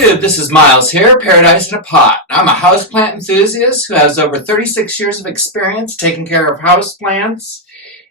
YouTube, this is Miles here, Paradise in a Pot. I'm a houseplant enthusiast who has over 36 years of experience taking care of houseplants,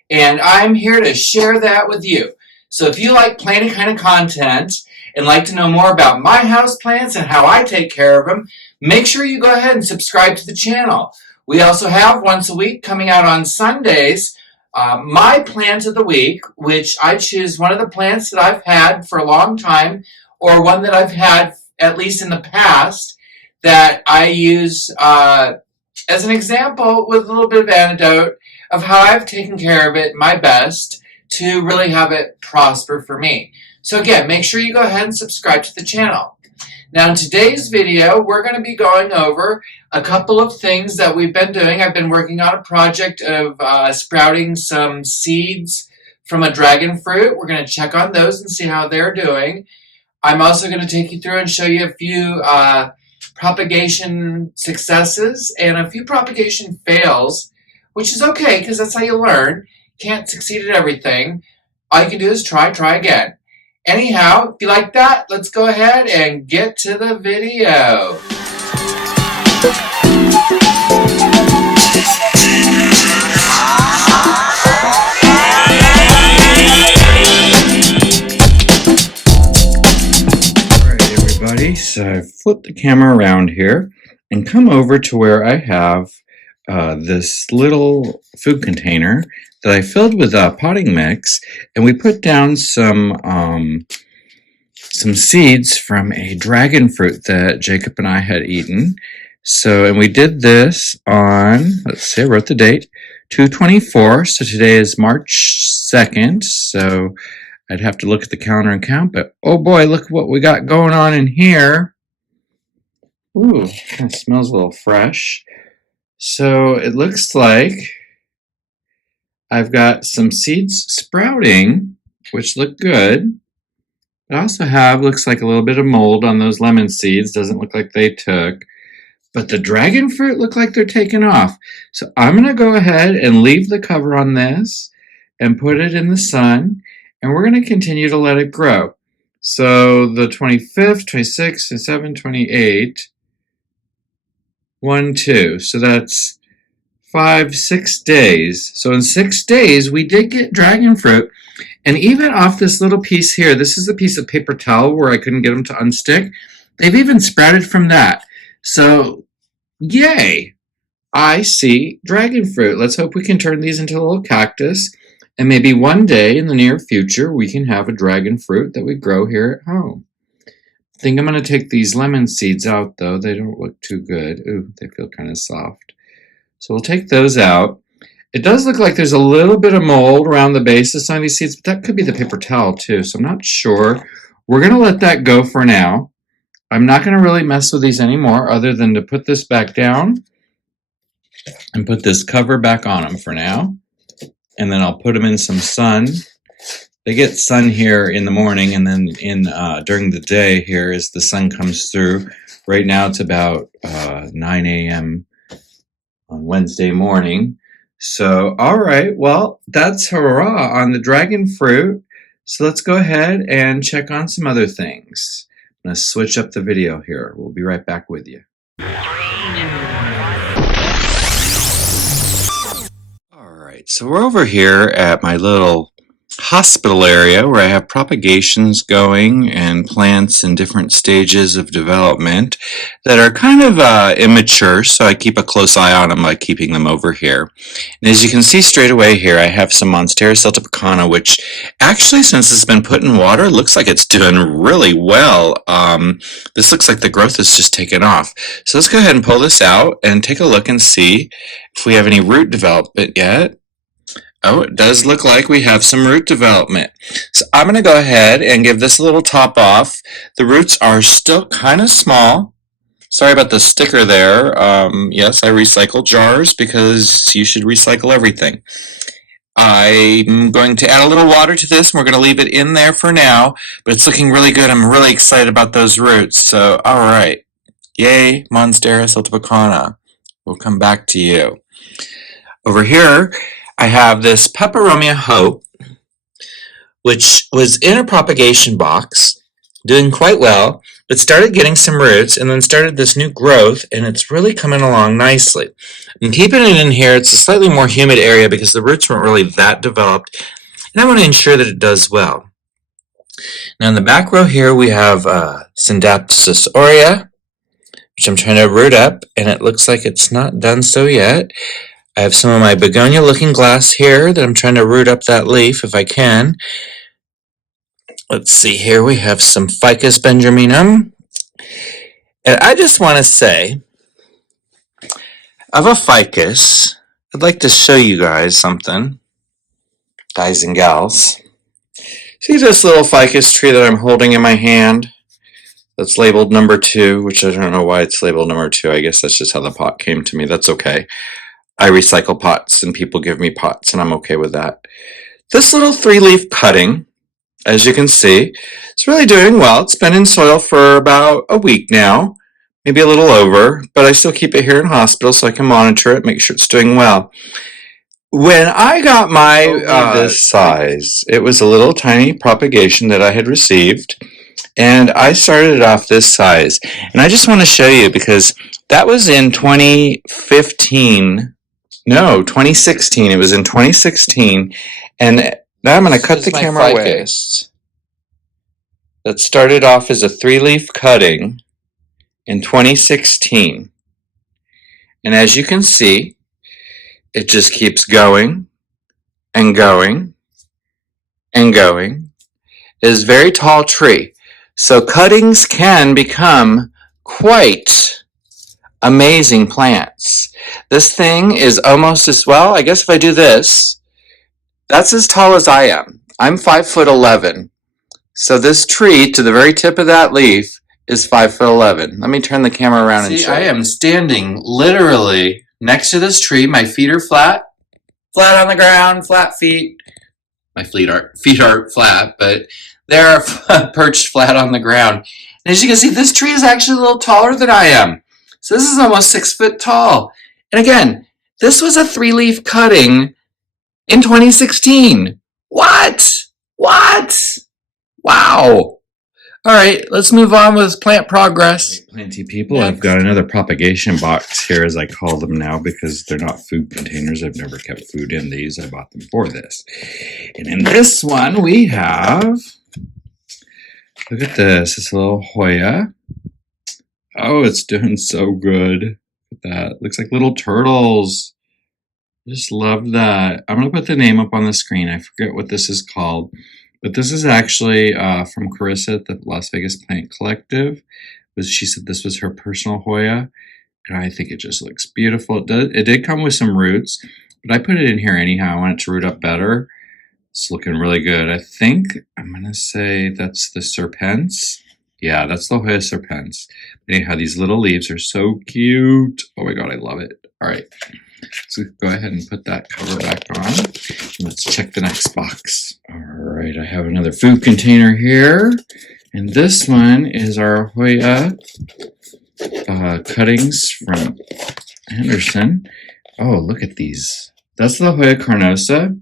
and I'm here to share that with you. So if you like planty kind of content and like to know more about my houseplants and how I take care of them, make sure you go ahead and subscribe to the channel. We also have once a week coming out on Sundays, my plant of the week, which I choose one of the plants that I've had for a long time or one that I've had at least in the past that I use as an example with a little bit of anecdote of how I've taken care of it my best to really have it prosper for me. So again, make sure you go ahead and subscribe to the channel. Now in today's video, we're going to be going over a couple of things that we've been doing. I've been working on a project of sprouting some seeds from a dragon fruit. We're going to check on those and see how they're doing. I'm also going to take you through and show you a few propagation successes and a few propagation fails, which is okay because that's how you learn. Can't succeed at everything. All you can do is try again. Anyhow, if you like that, let's go ahead and get to the video. So I flip the camera around here and come over to where I have this little food container that I filled with potting mix, and we put down some seeds from a dragon fruit that Jacob and I had eaten. So, and we did this on, let's see, I wrote the date, 2/24. So today is March 2nd. So I'd have to look at the calendar and count, but oh boy, look what we got going on in here. Ooh, kind of smells a little fresh. So it looks like I've got some seeds sprouting, which look good. I also have, looks like a little bit of mold on those lemon seeds. Doesn't look like they took. But the dragon fruit look like they're taking off. So I'm going to go ahead and leave the cover on this and put it in the sun. And we're going to continue to let it grow. So the 25th, 26th, 27th, 28th, 1, 2. So that's 5, 6 days. So in 6 days, we did get dragon fruit. And even off this little piece here, this is a piece of paper towel where I couldn't get them to unstick. They've even sprouted from that. So, yay! I see dragon fruit. Let's hope we can turn these into a little cactus. And maybe one day in the near future, we can have a dragon fruit that we grow here at home. I think I'm going to take these lemon seeds out, though. They don't look too good. Ooh, they feel kind of soft. So we'll take those out. It does look like there's a little bit of mold around the base of some of these seeds, but that could be the paper towel, too. So I'm not sure. We're going to let that go for now. I'm not going to really mess with these anymore other than to put this back down and put this cover back on them for now. And then I'll put them in some sun. They get sun here in the morning, and then during the day here as the sun comes through. Right now it's about 9 a.m. on Wednesday morning. So, all right, well, that's hurrah on the dragon fruit. So let's go ahead and check on some other things. I'm going to switch up the video here. We'll be right back with you. So we're over here at my little hospital area where I have propagations going and plants in different stages of development that are kind of immature, so I keep a close eye on them by keeping them over here. And as you can see straight away here, I have some Monstera siltepecana, which actually, since it's been put in water, looks like it's doing really well. This looks like the growth has just taken off. So let's go ahead and pull this out and take a look and see if we have any root development yet. Oh, it does look like we have some root development. So I'm going to go ahead and give this a little top off. The roots are still kind of small. Sorry about the sticker there. Yes, I recycle jars because you should recycle everything. I'm going to add a little water to this, and we're going to leave it in there for now, but it's looking really good. I'm really excited about those roots. So, all right. Yay, Monstera siltepecana. We'll come back to you. Over here, I have this Peperomia Hope, which was in a propagation box doing quite well. It started getting some roots and then started this new growth, and it's really coming along nicely. I'm keeping it in here. It's a slightly more humid area because the roots weren't really that developed, and I want to ensure that it does well. Now in the back row here we have Syndapsis aurea, which I'm trying to root up, and it looks like it's not done so yet. I have some of my begonia looking glass here that I'm trying to root up that leaf if I can. Let's see here, we have some Ficus benjaminum. And I just want to say, of a ficus, I'd like to show you guys something, guys and gals. See this little ficus tree that I'm holding in my hand? That's labeled number 2, which I don't know why it's labeled number 2. I guess that's just how the pot came to me. That's okay. I recycle pots and people give me pots and I'm okay with that. This little 3-leaf cutting, as you can see, it's really doing well. It's been in soil for about a week now, maybe a little over, but I still keep it here in hospital so I can monitor it, make sure it's doing well. When I got my this size, it was a little tiny propagation that I had received, and I started it off this size. And I just want to show you because that was in 2015. No, 2016. It was in 2016, and now I'm going to cut the camera away. That started off as a 3-leaf cutting in 2016. And as you can see, it just keeps going and going and going. It is a very tall tree. So cuttings can become quite amazing plants. This thing is almost as well, I guess if I do this, that's as tall as I am. I'm 5'11". So this tree to the very tip of that leaf is 5'11". Let me turn the camera around and show you. I am standing literally next to this tree. My feet are flat on the ground, flat feet. My feet aren't flat, but they're perched flat on the ground. And as you can see, this tree is actually a little taller than I am. So this is almost 6 foot tall. And again, this was a 3-leaf cutting in 2016. What? Wow. All right, let's move on with plant progress. Planty people, next. I've got another propagation box here, as I call them now, because they're not food containers. I've never kept food in these. I bought them for this. And in this one, we have, look at this. It's a little Hoya. Oh, it's doing so good. Look at that. Looks like little turtles. Just love that. I'm going to put the name up on the screen. I forget what this is called. But this is actually from Carissa at the Las Vegas Plant Collective. She said this was her personal Hoya, and I think it just looks beautiful. It did come with some roots, but I put it in here anyhow. I want it to root up better. It's looking really good. I think I'm going to say that's the Serpents. Yeah, that's the Hoya Serpents. Anyhow, these little leaves are so cute. Oh my God, I love it. All right. So go ahead and put that cover back on. Let's check the next box. All right, I have another food container here. And this one is our Hoya cuttings from Anderson. Oh, look at these. That's the Hoya carnosa.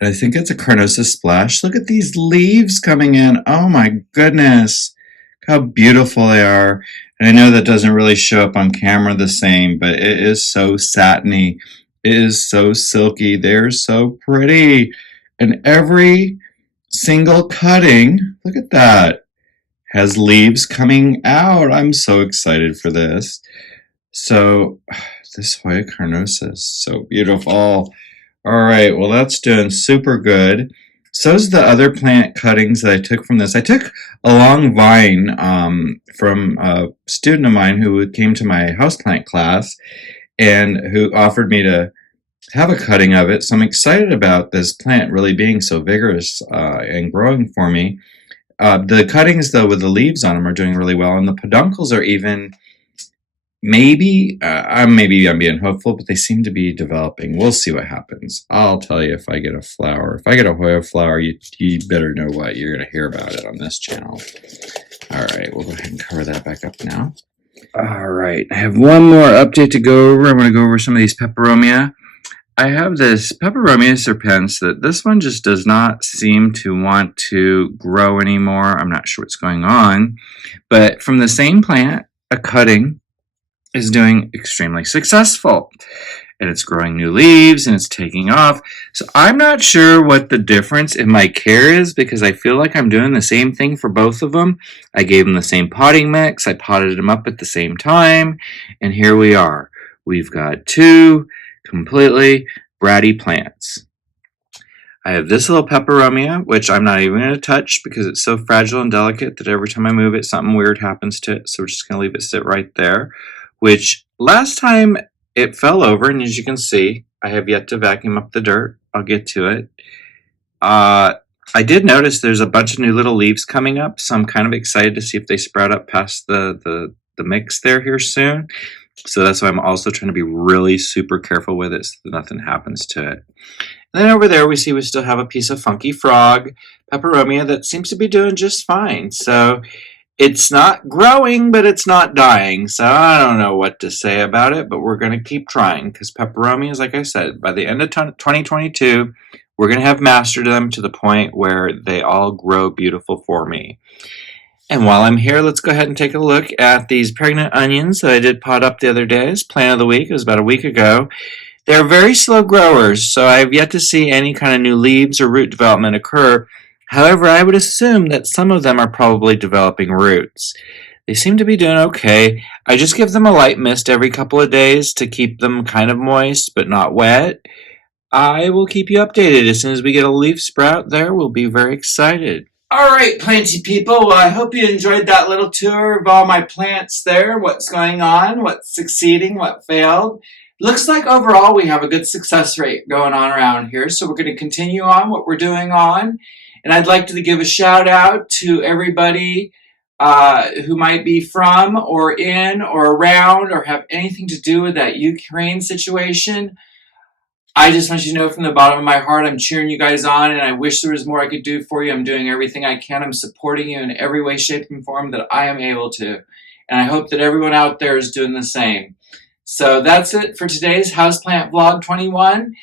And I think it's a carnosa splash. Look at these leaves coming in. Oh my goodness. How beautiful they are. And I know that doesn't really show up on camera the same, but it is so satiny. It is so silky. They're so pretty. And every single cutting, look at that, has leaves coming out. I'm so excited for this. So this Hoya carnosa is so beautiful. All right, well, that's doing super good. So's the other plant cuttings that I took from this. I took a long vine from a student of mine who came to my houseplant class and who offered me to have a cutting of it. So I'm excited about this plant really being so vigorous and growing for me. The cuttings, though, with the leaves on them are doing really well. And the peduncles are even, maybe I'm being hopeful, but they seem to be developing. We'll see what happens. I'll tell you if I get a flower. If I get a Hoya flower, you better know what. You're going to hear about it on this channel. All right, we'll go ahead and cover that back up now. All right, I have one more update to go over. I'm going to go over some of these peperomia. I have this Peperomia serpens that this one just does not seem to want to grow anymore. I'm not sure what's going on. But from the same plant, a cutting is doing extremely successful. And it's growing new leaves and it's taking off. So I'm not sure what the difference in my care is because I feel like I'm doing the same thing for both of them. I gave them the same potting mix. I potted them up at the same time. And here we are. We've got two completely bratty plants. I have this little peperomia, which I'm not even going to touch because it's so fragile and delicate that every time I move it, something weird happens to it. So we're just going to leave it sit right there, which last time it fell over, and as you can see, I have yet to vacuum up the dirt. I'll get to it. I did notice there's a bunch of new little leaves coming up, so I'm kind of excited to see if they sprout up past the mix there here soon. So that's why I'm also trying to be really super careful with it so that nothing happens to it. And then over there we see we still have a piece of funky frog, peperomia, that seems to be doing just fine. So it's not growing, but it's not dying. So I don't know what to say about it, but we're going to keep trying because peperomias, like I said, by the end of 2022, we're going to have mastered them to the point where they all grow beautiful for me. And while I'm here, let's go ahead and take a look at these pregnant onions that I did pot up the other day as plant of the week. It was about a week ago. They're very slow growers, so I've yet to see any kind of new leaves or root development occur. However, I would assume that some of them are probably developing roots. They seem to be doing okay. I just give them a light mist every couple of days to keep them kind of moist but not wet. I will keep you updated. As soon as we get a leaf sprout there, we'll be very excited. All right, planty people. Well, I hope you enjoyed that little tour of all my plants there, what's going on, what's succeeding, what failed. Looks like overall we have a good success rate going on around here, so we're going to continue on what we're doing on. And I'd like to give a shout out to everybody who might be from or in or around or have anything to do with that Ukraine situation. I just want you to know from the bottom of my heart, I'm cheering you guys on, and I wish there was more I could do for you. I'm doing everything I can. I'm supporting you in every way, shape, and form that I am able to. And I hope that everyone out there is doing the same. So that's it for today's Houseplant Vlog 21.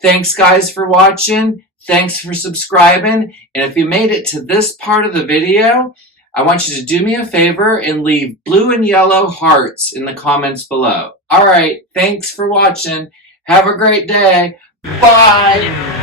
Thanks, guys, for watching. Thanks for subscribing. And if you made it to this part of the video, I want you to do me a favor and leave blue and yellow hearts in the comments below. All right, thanks for watching. Have a great day. Bye.